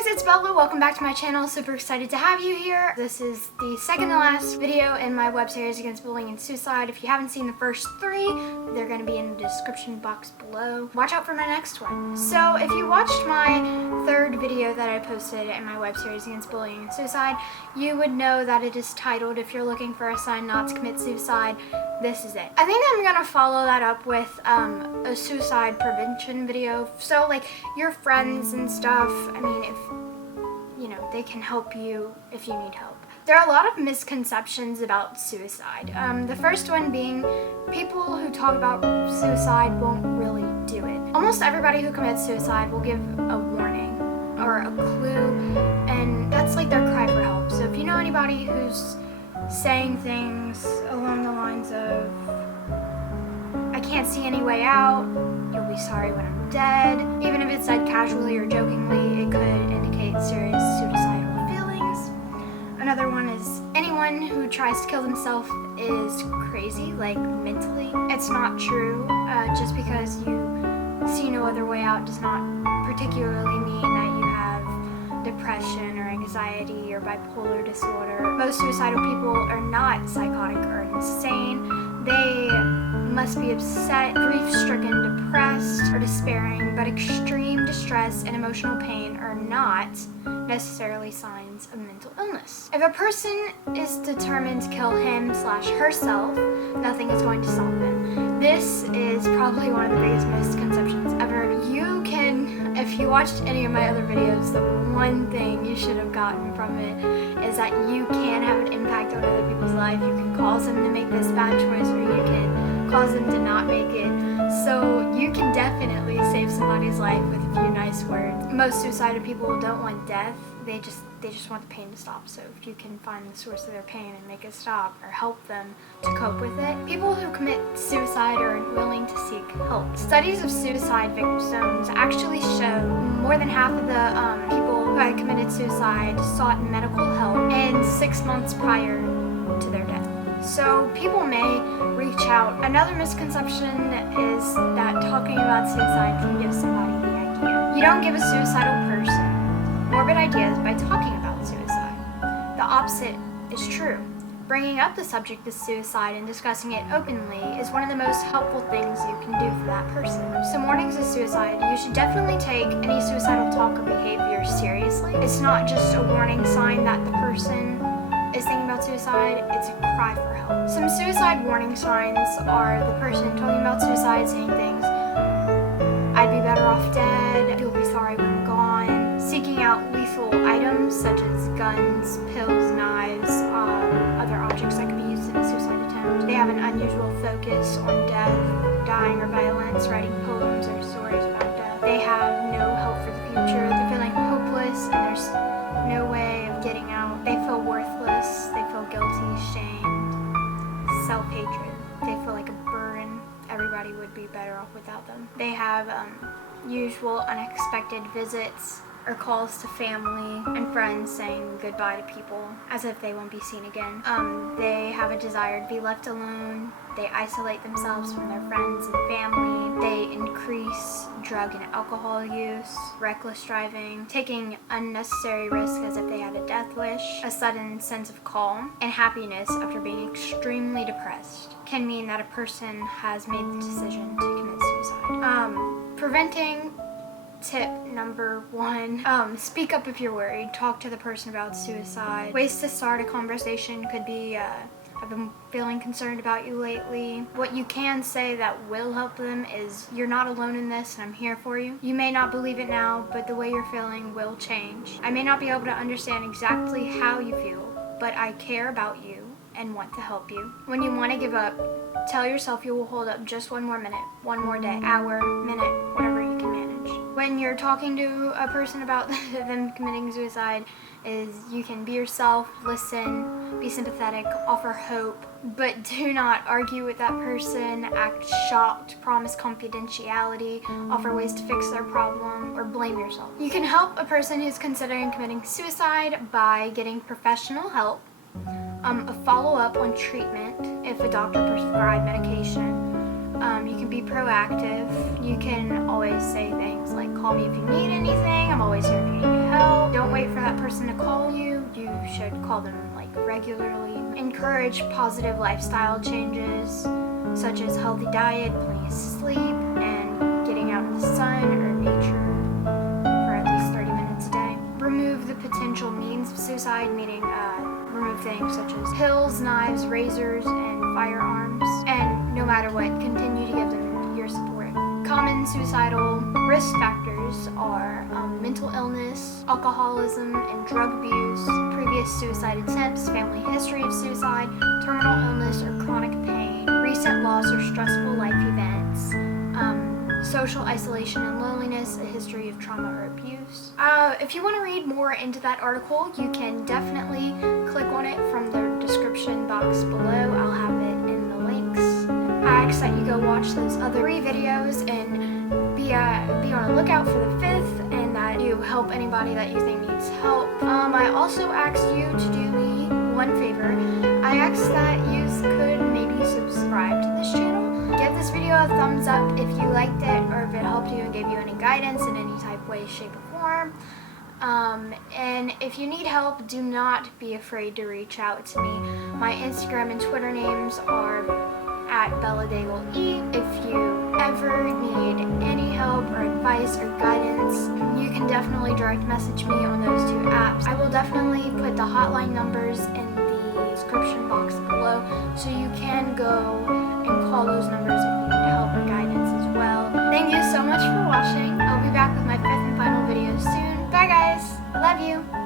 guys, it's Bella. Welcome back to my channel. Super excited to have you here. This is the second to last video in my web series against bullying and suicide. If you haven't seen the first three, they're going to be in the description box below. Watch out for my next one. So if you watched my third video that I posted in my web series against bullying and suicide, you would know that it is titled, "If You're Looking for a Sign Not to Commit Suicide, This Is It." I think I'm going to follow that up with a suicide prevention video. So like your friends and stuff, I mean, if you know, they can help you if you need help. There are a lot of misconceptions about suicide. The first one being people who talk about suicide won't really do it. Almost everybody who commits suicide will give a warning or a clue, and that's like their cry for help. So if you know anybody who's saying things along the lines of, "I can't see any way out, you'll be sorry when I'm dead," even if it's said casually or jokingly, it could indicate serious suicidal feelings. Another one is anyone who tries to kill themselves is crazy, like mentally. It's not true. Just because you see no other way out does not particularly mean that you have depression or anxiety or bipolar disorder. Most suicidal people are not psychotic or insane. They must be upset, grief-stricken, depressed, or despairing, but extreme distress and emotional pain are not necessarily signs of mental illness. If a person is determined to kill him/herself, nothing is going to stop them. This is probably one of the biggest misconceptions ever. You can, if you watched any of my other videos, the one thing you should have gotten from it is that you can have an impact on other people's life. You can cause them to make this bad choice, or you can cause them to not make it. So you can definitely save somebody's life with a few nice words. Most suicidal people don't want death. They just want the pain to stop. So if you can find the source of their pain and make it stop or help them to cope with it. People who commit suicide are unwilling to seek help. Studies of suicide victims actually show more than half of the people who had committed suicide sought medical help in 6 months prior to their death. So people may reach out. Another misconception is that talking about suicide can give somebody the idea. You don't give a suicidal person morbid ideas by talking about suicide. The opposite is true. Bringing up the subject of suicide and discussing it openly is one of the most helpful things you can do for that person. Some warnings of suicide. You should definitely take any suicidal talk or behavior seriously. It's not just a warning sign that the person is thinking about suicide, it's a cry for help. Some suicide warning signs are the person talking about suicide saying things, "I'd be better off dead," "You'll be sorry when I'm gone," seeking out lethal items such as guns, pills, knives, other objects that could be used in a suicide attempt. They have an unusual focus on death, dying, or violence, writing poems or stories about death. They have no hope for the future. They're feeling hopeless and there's no way of getting out. They feel worthless. They feel guilty, shamed, self-hatred. They feel like a burden. Everybody would be better off without them. They have usual unexpected visits or calls to family and friends saying goodbye to people as if they won't be seen again. They have a desire to be left alone. They isolate themselves from their friends and family. They increase drug and alcohol use, reckless driving, taking unnecessary risks as if they had a death wish. A sudden sense of calm and happiness after being extremely depressed can mean that a person has made the decision to commit suicide. Preventing tip number 1, speak up if you're worried. Talk to the person about suicide. Ways to start a conversation could be, "I've been feeling concerned about you lately." What you can say that will help them is, "You're not alone in this and I'm here for you. You may not believe it now, but the way you're feeling will change. I may not be able to understand exactly how you feel, but I care about you and want to help you." When you want to give up, tell yourself you will hold up just one more minute, one more day, hour, minute, whatever you can manage. When you're talking to a person about them committing suicide, you can be yourself, listen, be sympathetic, offer hope, but do not argue with that person, act shocked, promise confidentiality, offer ways to fix their problem, or blame yourself. You can help a person who's considering committing suicide by getting professional help, a follow-up on treatment if a doctor prescribed medication. You can be proactive. You can always say things like, "Call me if you need anything. I'm always here if you need help." wait for that person to call you. You should call them like regularly. Encourage positive lifestyle changes, such as healthy diet, plenty of sleep, and getting out in the sun or nature for at least 30 minutes a day. Remove the potential means of suicide, meaning remove things such as pills, knives, razors, and firearms. And no matter what, continue to give them your support. Common suicidal risk factors are mental illness, alcoholism and drug abuse, previous suicide attempts, family history of suicide, terminal illness or chronic pain, recent loss or stressful life events, social isolation and loneliness, a history of trauma or abuse. If you want to read more into that article, you can definitely click on it from the description box below. I'll have it in the links. I ask that you go watch those other 3 videos and be on the lookout for the 5th, and that you help anybody that you think needs help. I also asked you to do me one favor. I asked that you could maybe subscribe to this channel. Give this video a thumbs up if you liked it, or if it helped you and gave you any guidance in any type, way, shape, or form. And if you need help, do not be afraid to reach out to me. My Instagram and Twitter names are @BellaDaigle. If you ever need any help or advice or guidance, you can definitely direct message me on those 2 apps. I will definitely put the hotline numbers in the description box below, so you can go and call those numbers if you need help or guidance as well. Thank you so much for watching. I'll be back with my 5th and final video soon. Bye guys! Love you!